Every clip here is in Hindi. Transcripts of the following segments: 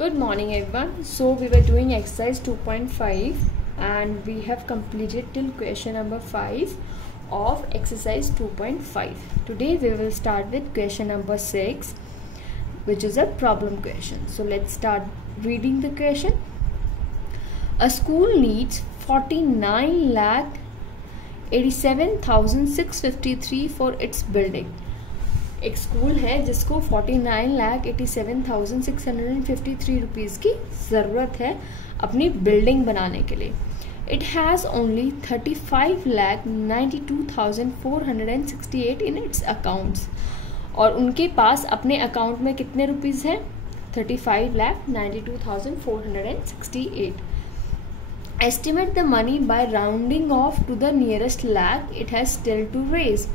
Good morning everyone. So we were doing exercise 2.5 and we have completed till question number 5 of exercise 2.5. Today we will start with question number 6, which is a problem question. So let's start reading the question. A school needs 49,87,653 for its building. एक स्कूल है जिसको 49,87,653 रुपीज़ की ज़रूरत है अपनी बिल्डिंग बनाने के लिए. It has only 35,92,468 in its accounts. और उनके पास अपने अकाउंट में कितने रुपीज़ हैं? 35,92,468. Estimate the money by rounding off to the nearest lakh it has still to raise.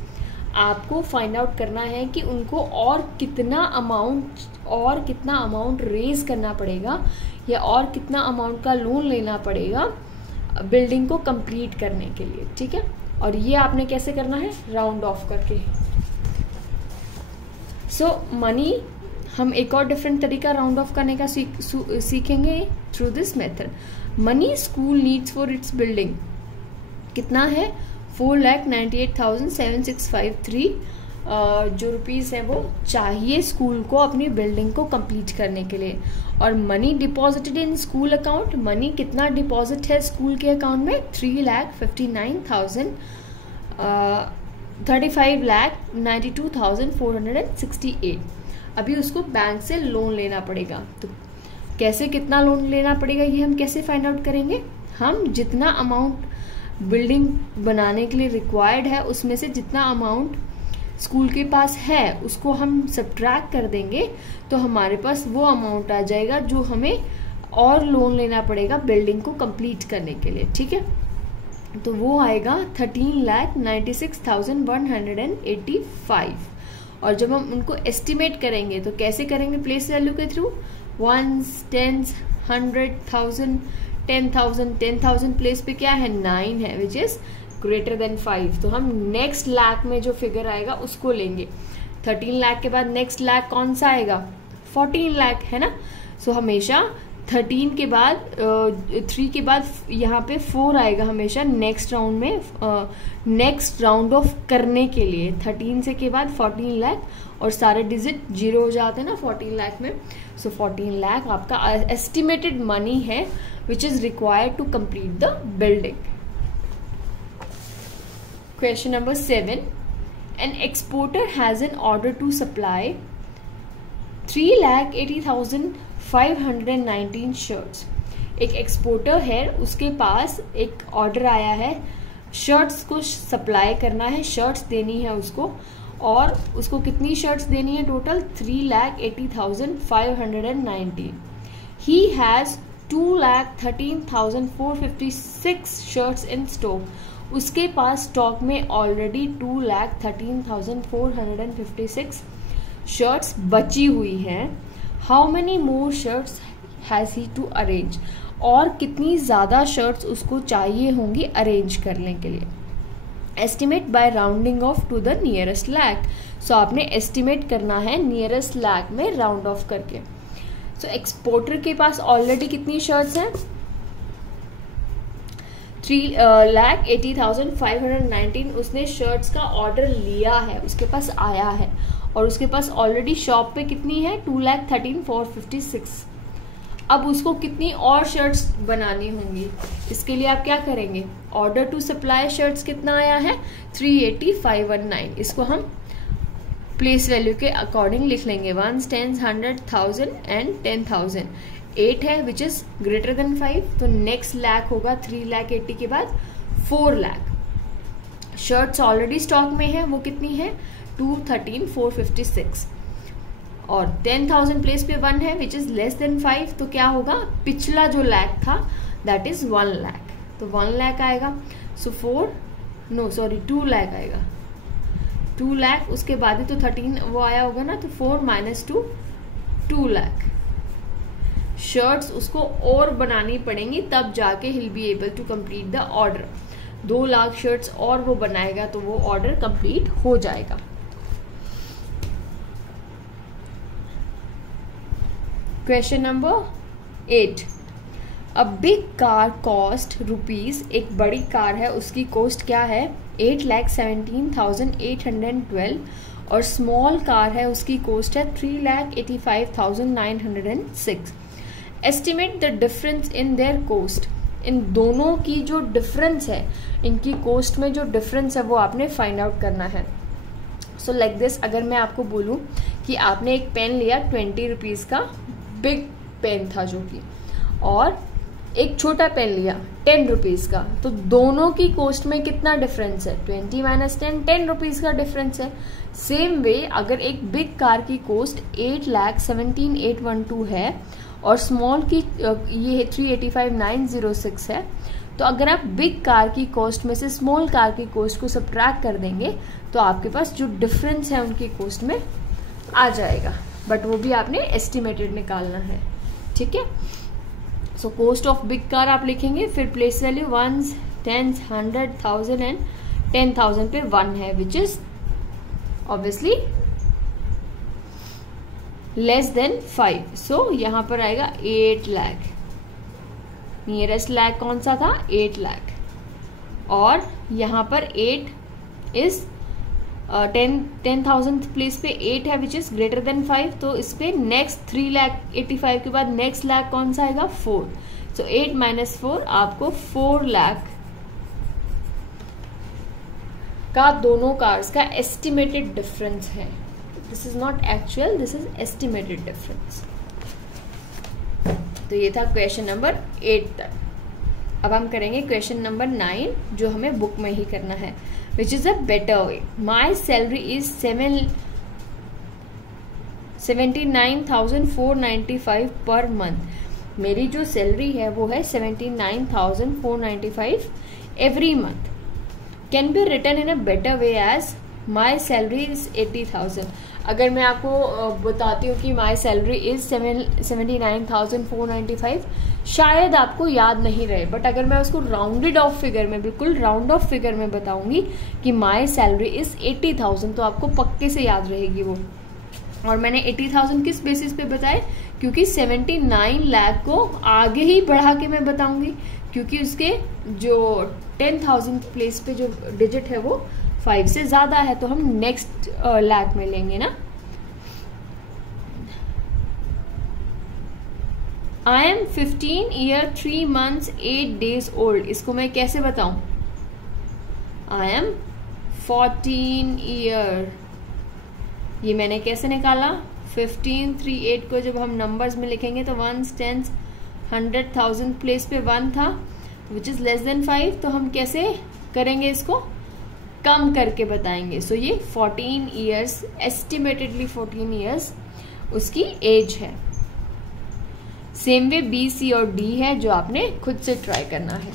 आपको फाइंड आउट करना है कि उनको और कितना अमाउंट रेज करना पड़ेगा या और कितना अमाउंट का लोन लेना पड़ेगा बिल्डिंग को कंप्लीट करने के लिए. ठीक है, और ये आपने कैसे करना है? राउंड ऑफ करके. सो मनी हम एक और डिफरेंट तरीका राउंड ऑफ करने का सीखेंगे through this method. Money school needs for its building कितना है? 4,98,753 जो रुपीज़ है वो चाहिए स्कूल को अपनी बिल्डिंग को कंप्लीट करने के लिए. और money deposited in school account, money कितना डिपॉजिट है स्कूल के अकाउंट में? 35,92,468. अभी उसको बैंक से लोन लेना पड़ेगा. तो कैसे, कितना लोन लेना पड़ेगा ये हम कैसे फाइंड आउट करेंगे? हम जितना अमाउंट बिल्डिंग बनाने के लिए रिक्वायर्ड है उसमें से जितना अमाउंट स्कूल के पास है उसको हम सब्ट्रैक्ट कर देंगे तो हमारे पास वो अमाउंट आ जाएगा जो हमें और लोन लेना पड़ेगा बिल्डिंग को कंप्लीट करने के लिए. ठीक है, तो वो आएगा 13,96,185. और जब हम उनको एस्टिमेट करेंगे तो कैसे करेंगे? प्लेस वैल्यू के थ्रू. 1s, 10s, 100,000, 10,000 प्लेस पे क्या है? 9 है, विच इज ग्रेटर देन 5. तो हम नेक्स्ट लाख में जो फिगर आएगा उसको लेंगे. 13 लाख के बाद नेक्स्ट लाख कौन सा आएगा? 14 लाख है ना. सो हमेशा 13 के बाद 3 के बाद यहाँ पे 4 आएगा हमेशा नेक्स्ट राउंड में, नेक्स्ट राउंड ऑफ करने के लिए. 13 से के बाद 14 लाख और सारे डिजिट 0 हो जाते हैं ना 14 लाख में. सो 14 लाख आपका एस्टिमेटेड मनी है which is required to complete the building. Question number 7. An exporter has an order to supply 3,80,519 shirts. एक एक्सपोर्टर है, उसके पास एक ऑर्डर आया है शर्ट्स को सप्लाई करना है, शर्ट्स देनी है उसको. और उसको कितनी शर्ट्स देनी है? Total 3,80,519. He has 2,13,456 shirts in stock. उसके पास स्टॉक में ऑलरेडी 2,13,456 शर्ट्स बची हुई हैं. How many more shirts has he to arrange. और कितनी ज़्यादा शर्ट्स उसको चाहिए होंगी अरेंज करने के लिए. Estimate by rounding off to the nearest lakh. So आपने एस्टिमेट करना है नियरेस्ट लाख में राउंड ऑफ करके. सो एक्सपोर्टर के पास ऑलरेडी कितनी शर्ट्स हैं? 3,80,519. उसने शर्ट्स का ऑर्डर लिया है, उसके पास आया है. और उसके पास ऑलरेडी शॉप पे कितनी है? 2,13,456. अब उसको कितनी और शर्ट्स बनानी होंगी? इसके लिए आप क्या करेंगे? ऑर्डर टू सप्लाई शर्ट्स कितना आया है? 380,519. इसको हम प्लेस वैल्यू के अकॉर्डिंग लिख लेंगे. 1s, 10s, 100,000 and 10,000. 8 है विच इज ग्रेटर देन 5. तो नेक्स्ट लाख होगा 3,80,000 के बाद 4 लाख. शर्ट्स ऑलरेडी स्टॉक में है, वो कितनी है? 2,13,456. और 10,000 प्लेस पे 1 है विच इज लेस देन 5. तो क्या होगा? पिछला जो लाख था दैट इज 1 लाख. तो 1 लाख आएगा. सो 2 लाख आएगा. 2 लाख उसके बाद ही तो 13 वो आया होगा ना. तो 4 - 2 2 लाख शर्ट्स उसको और बनानी पड़ेंगी तब जाके he'll be able to complete the order. 2 lakh shirts और वो बनाएगा तो वो ऑर्डर कंप्लीट हो जाएगा. Question number 8, a big car cost rupees, एक बड़ी कार है उसकी कॉस्ट क्या है 8,17,812 और स्मॉल कार है उसकी कॉस्ट है 3,85,906। Estimate the difference in their cost, इन दोनों की जो डिफरेंस है, इनकी कॉस्ट में जो डिफरेंस है वो आपने फाइंड आउट करना है। सो लाइक दिस, अगर मैं आपको बोलूं कि आपने एक पेन लिया 20 रुपीज का, बिग पेन था जो कि, और एक छोटा पेन लिया 10 रुपीज का, तो दोनों की कॉस्ट में कितना डिफरेंस है 20 माइनस 10 रुपीज का डिफरेंस है। सेम वे अगर एक बिग कार की कॉस्ट 8,17,812 है और स्मॉल की ये 385,906 है, तो अगर आप बिग कार की कॉस्ट में से स्मॉल कार की कॉस्ट को सब्ट्रैक्ट कर देंगे तो आपके पास जो डिफरेंस है उनकी कॉस्ट में आ जाएगा, बट वो भी आपने एस्टिमेटेड निकालना है। ठीक है, so cost of big car आप लिखेंगे, फिर place value 1s, 10s, 100, 1000 and 10,000 पे 1 है, which is obviously less than 5। सो यहां पर आएगा 8 लाख, नियरेस्ट लाख कौन सा था 8 लाख, और यहां पर 8 इज 10,000 प्लेस पे 8 है विच इज ग्रेटर देन 5, तो इस पे नेक्स्ट 3,85,000 के बाद नेक्स्ट लाख कौन सा आएगा 4। सो 8 माइनस 4 आपको 4 लाख का दोनों कार्स का एस्टिमेटेड डिफरेंस है। This is not actual, this is estimated difference. तो ये था क्वेश्चन नंबर 8 तक। अब हम करेंगे क्वेश्चन नंबर 9 जो हमें बुक में ही करना है, which is a better way. My salary is 79,495 per month, मेरी जो सैलरी है वो है 79,495 every month, can be written in a better way as my salary is 80,000। अगर मैं आपको बताती हूँ कि माई सैलरी इज 79,495, शायद आपको याद नहीं रहे, बट अगर मैं उसको राउंडेड ऑफ फिगर में, बिल्कुल राउंड ऑफ फिगर में बताऊंगी कि माई सैलरी इज 80,000, तो आपको पक्के से याद रहेगी वो। और मैंने 80,000 किस बेसिस पे बताए, क्योंकि 79 लाख को आगे ही बढ़ा के मैं बताऊंगी, क्योंकि उसके जो 10,000 प्लेस पे जो डिजिट है वो 5 से ज्यादा है, तो हम नेक्स्ट लाख में लेंगे ना। I am 15 year 3 months 8 days old, इसको मैं कैसे बताऊं, I am 14 year, ये मैंने कैसे निकाला 15, 3, 8 को जब हम नंबर्स में लिखेंगे तो 1s, 10s, 100,000 प्लेस पे 1 था विच इज लेस देन 5, तो हम कैसे करेंगे, इसको कम करके बताएंगे। सो ये 14 ईयर्स, एस्टिमेटेडली 14 ईयर्स उसकी एज है। सेम वे बी, सी और डी है जो आपने खुद से ट्राई करना है।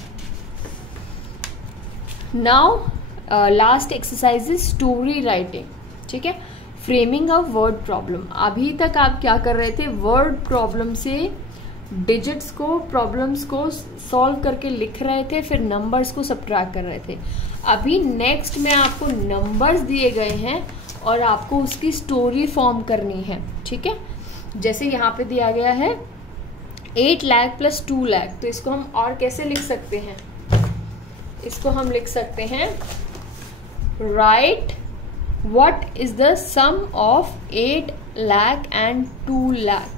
Now last exercise is story writing. ठीक है, फ्रेमिंग ऑफ वर्ड प्रॉब्लम। अभी तक आप क्या कर रहे थे, वर्ड प्रॉब्लम से डिजिट्स को, प्रॉब्लम्स को सॉल्व करके लिख रहे थे, फिर नंबर्स को सब्ट्रैक्ट कर रहे थे। अभी नेक्स्ट में आपको नंबर्स दिए गए हैं और आपको उसकी स्टोरी फॉर्म करनी है। ठीक है, जैसे यहाँ पे दिया गया है 8 लाख प्लस 2 लाख, तो इसको हम और कैसे लिख सकते हैं, इसको हम लिख सकते हैं right what is the sum of 8 lakh and 2 lakh.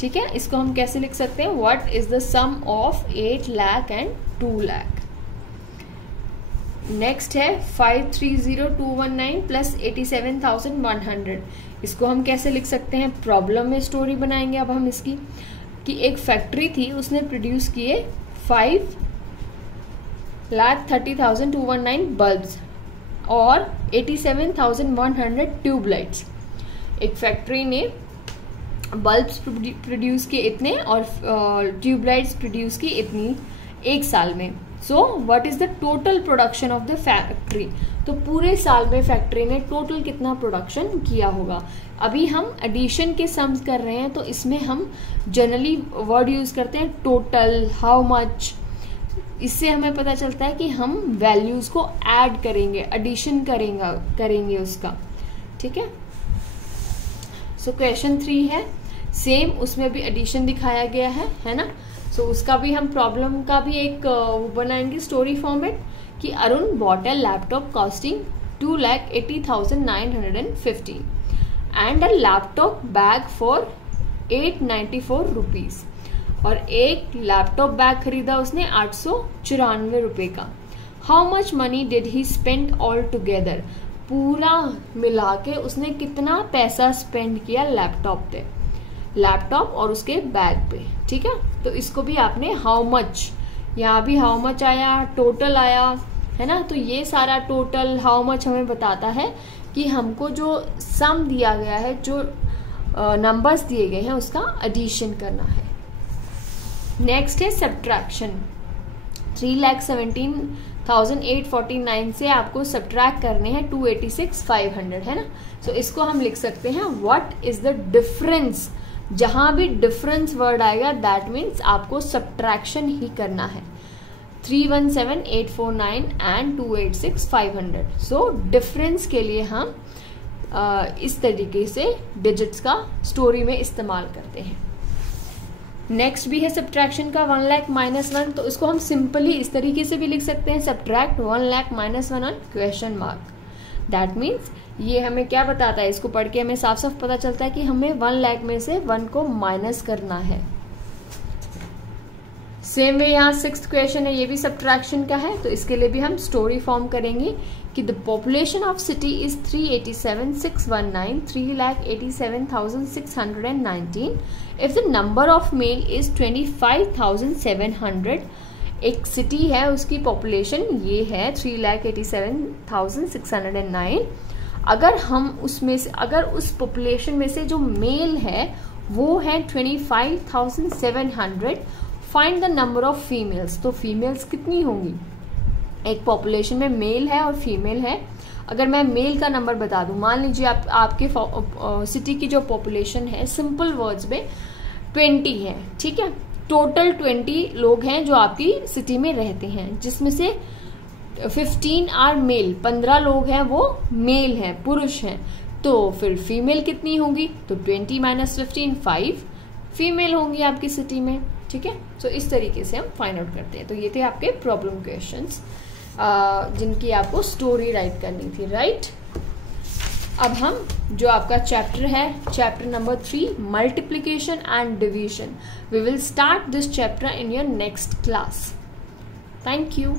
ठीक है, इसको हम कैसे लिख सकते हैं, what is the sum of 8 lakh and 2 lakh. Next है 530,219 प्लस 87,100, इसको हम कैसे लिख सकते हैं, प्रॉब्लम में स्टोरी बनाएंगे। अब हम इसकी कि एक फैक्ट्री थी, उसने प्रोड्यूस किए 5,30,219 बल्ब्स और 87,100 ट्यूबलाइट्स। एक फैक्ट्री ने बल्ब्स प्रोड्यूस किए इतने और ट्यूबलाइट्स प्रोड्यूस की इतनी एक साल में। So what is the total production of the factory, तो पूरे साल में फैक्ट्री ने टोटल कितना प्रोडक्शन किया होगा। अभी हम एडिशन के सम्स कर रहे हैं, तो इसमें हम जनरली वर्ड यूज करते हैं टोटल, हाउ मच। इससे हमें पता चलता है कि हम वैल्यूज को ऐड करेंगे, एडिशन करेंगे उसका। ठीक है, सो क्वेश्चन 3 है सेम उसमें भी एडिशन दिखाया गया है ना। सो उसका भी हम प्रॉब्लम का भी एक वो बनाएंगे स्टोरी फॉर्मेट कि Arun bought a laptop costing 2,80,950 and a laptop bag for 894 rupees. और एक लैपटॉप बैग खरीदा उसने 894 रुपए का। How much money did he spend all together, पूरा मिला के उसने कितना पैसा स्पेंड किया लैपटॉप पे, लैपटॉप और उसके बैग पे। ठीक है, तो इसको भी आपने हाउ मच, यहाँ भी हाउ मच आया, टोटल आया है ना। तो ये सारा टोटल हाउ मच हमें बताता है कि हमको जो सम दिया गया है, जो नंबर्स दिए गए हैं, उसका एडिशन करना है। नेक्स्ट है सब्ट्रैक्शन। 3,17,849 से आपको सब्ट्रैक्ट करने हैं 286,500 है ना। सो इसको हम लिख सकते हैं व्हाट इज द डिफरेंस। जहां भी डिफरेंस वर्ड आएगा दैट मीन्स आपको सब्ट्रैक्शन ही करना है। 317,849 एंड 286,500। सो डिफरेंस के लिए हम इस तरीके से डिजिट्स का स्टोरी में इस्तेमाल करते हैं। नेक्स्ट भी है सब्ट्रैक्शन का 1 लाख -1। तो इसको हम सिंपली इस तरीके से भी लिख सकते हैं, subtract 1 lakh -1 on question mark. That means ये हमें क्या बताता है, इसको पढ़ के हमें साफ साफ पता चलता है कि हमें 1 लाख में से 1 को माइनस करना है। सेम वे यहाँ 6th क्वेश्चन है, ये भी सब्ट्रैक्शन का है। तो इसके लिए भी हम स्टोरी फॉर्म करेंगे कि the population of city is 387,619, 3,87,619 if the number of male is 25,700। एक सिटी है, उसकी पॉपुलेशन ये है 3,87,609। अगर हम उसमें से, अगर उस पॉपुलेशन में से जो मेल है वो है 25,700, find the number of females. तो फीमेल्स कितनी होंगी, एक पॉपुलेशन में मेल है और फीमेल है। अगर मैं मेल का नंबर बता दूं, मान लीजिए आपके सिटी की जो पॉपुलेशन है, सिंपल वर्ड्स में 20 है। ठीक है, टोटल 20 लोग हैं जो आपकी सिटी में रहते हैं, जिसमें से 15 आर मेल, 15 लोग हैं वो मेल हैं, पुरुष हैं। तो फिर फीमेल कितनी होंगी, तो 20 - 15 5 फीमेल होंगी आपकी सिटी में। ठीक है, तो इस तरीके से हम फाइंड आउट करते हैं। तो ये थे आपके प्रॉब्लम क्वेश्चंस जिनकी आपको स्टोरी राइट करनी थी, राइट। अब हम जो आपका चैप्टर है, chapter number 3, multiplication and division, we will start this chapter in your next class. Thank you.